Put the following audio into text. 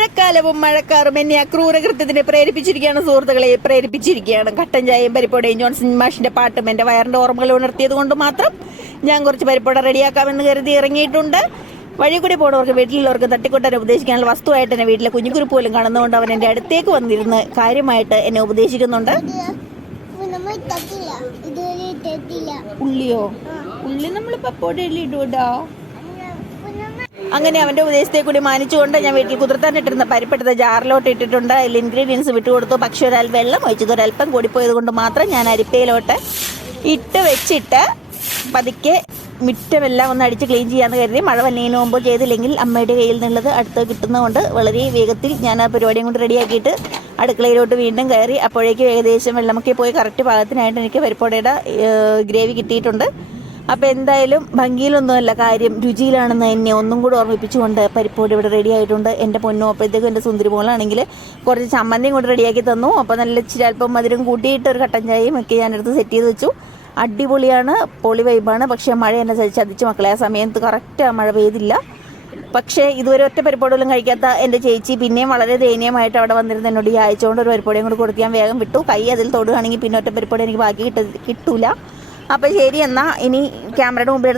മഴക്കാലവും മഴക്കാറും എന്നെ അക്രൂരകൃത്യത്തിന് പ്രേരിപ്പിച്ചിരിക്കുകയാണ് സുഹൃത്തുക്കളെ, പ്രേരിപ്പിച്ചിരിക്കുകയാണ്. കട്ടൻ ചായയും പരിപ്പോടയും ജോൺസൺ മാഷിന്റെ പാട്ടും എന്റെ വയറിന്റെ ഓർമ്മകൾ ഉണർത്തിയത് കൊണ്ട് മാത്രം ഞാൻ കുറച്ച് പരിപ്പോട റെഡിയാക്കാമെന്ന് കരുതി ഇറങ്ങിയിട്ടുണ്ട്. വഴി കൂടി പോണവർക്ക് വീട്ടിലുള്ളവർക്ക് തട്ടിക്കൊട്ടാൻ ഉപദേശിക്കാനുള്ള വസ്തുവായിട്ട് എന്നെ വീട്ടിലെ കുഞ്ഞുകുറിപ്പ് പോലും കാണുന്നതുകൊണ്ട് അവൻ എൻ്റെ അടുത്തേക്ക് വന്നിരുന്ന് കാര്യമായിട്ട് എന്നെ ഉപദേശിക്കുന്നുണ്ട്. ഉള്ളിയോ? ഉള്ളി നമ്മൾ പപ്പോടയിൽ ഇടൂടാ. അങ്ങനെ അവൻ്റെ ഉപദേശത്തെ കൂടി മാനിച്ചുകൊണ്ട് ഞാൻ വീട്ടിൽ കുതിർത്താനിട്ടിരുന്ന പരിപ്പെടുത്ത ജാറിലോട്ട് ഇട്ടിട്ടുണ്ട്. അതിൽ ഇൻഗ്രീഡിയൻസ് വിട്ടുകൊടുത്തു. പക്ഷേ വെള്ളം ഒഴിച്ചത് ഒരല്പം കൂടിപ്പോയത് കൊണ്ട് മാത്രം ഞാൻ അരിപ്പയിലോട്ട് ഇട്ട് വെച്ചിട്ട് പതുക്കെ മിറ്റമെല്ലാം ഒന്ന് അടിച്ച് ക്ലീൻ ചെയ്യാമെന്ന് കരുതി. മഴ വന്നതിന് മുമ്പ് ചെയ്തില്ലെങ്കിൽ അമ്മയുടെ കയ്യിൽ നിന്നുള്ളത് അടുത്ത് കിട്ടുന്നതുകൊണ്ട് വളരെ വേഗത്തിൽ ഞാൻ ആ പരിപാടിയും കൊണ്ട് റെഡിയാക്കിയിട്ട് അടുക്കളയിലോട്ട് വീണ്ടും കയറി. അപ്പോഴേക്കും ഏകദേശം വെള്ളമൊക്കെ പോയി കറക്റ്റ് പാകത്തിനായിട്ട് എനിക്ക് പരിപ്പോടയുടെ ഗ്രേവി കിട്ടിയിട്ടുണ്ട്. അപ്പോൾ എന്തായാലും ഭംഗിയിലൊന്നുമല്ല കാര്യം, രുചിയിലാണെന്ന് എന്നെ ഒന്നും കൂടി ഓർമ്മിപ്പിച്ചുകൊണ്ട് പരിപ്പോട് ഇവിടെ റെഡി ആയിട്ടുണ്ട്. എൻ്റെ പൊന്നോ, അപ്പോഴത്തേക്കും എൻ്റെ സുന്ദരി മോളാണെങ്കിൽ കുറച്ച് ചമ്മന്തിയും കൂടി റെഡിയാക്കി തന്നു. അപ്പോൾ നല്ല ഇച്ചിരി അല്പം മധുരം കൂട്ടിയിട്ട് ഒരു കട്ടൻ ചായയും ഒക്കെ ഞാനെടുത്ത് സെറ്റ് ചെയ്ത് വെച്ചു. അടിപൊളിയാണ്, പൊളി വൈബാണ്. പക്ഷേ മഴ എന്നെ ചതിച്ച് മക്കളെ. ആ സമയത്ത് കറക്റ്റ് ആ മഴ പെയ്തില്ല. പക്ഷേ ഇതുവരെ ഒറ്റ പരിപ്പോടെല്ലാം കഴിക്കാത്ത എൻ്റെ ചേച്ചി പിന്നെയും വളരെ ദയനീയമായിട്ട് അവിടെ വന്നിരുന്ന എന്നോട് ഈ അയച്ചുകൊണ്ട് ഒരു പരിപ്പോടയും കൂടി കൊടുത്ത് ഞാൻ വേഗം വിട്ടു. കൈ അതിൽ തൊടുകയാണെങ്കിൽ പിന്നെ ഒറ്റ പരിപ്പോടെ എനിക്ക് ബാക്കി കിട്ടൂല. അപ്പോൾ ശരി, എന്നാൽ ഇനി ക്യാമറയുടെ മുമ്പിൽ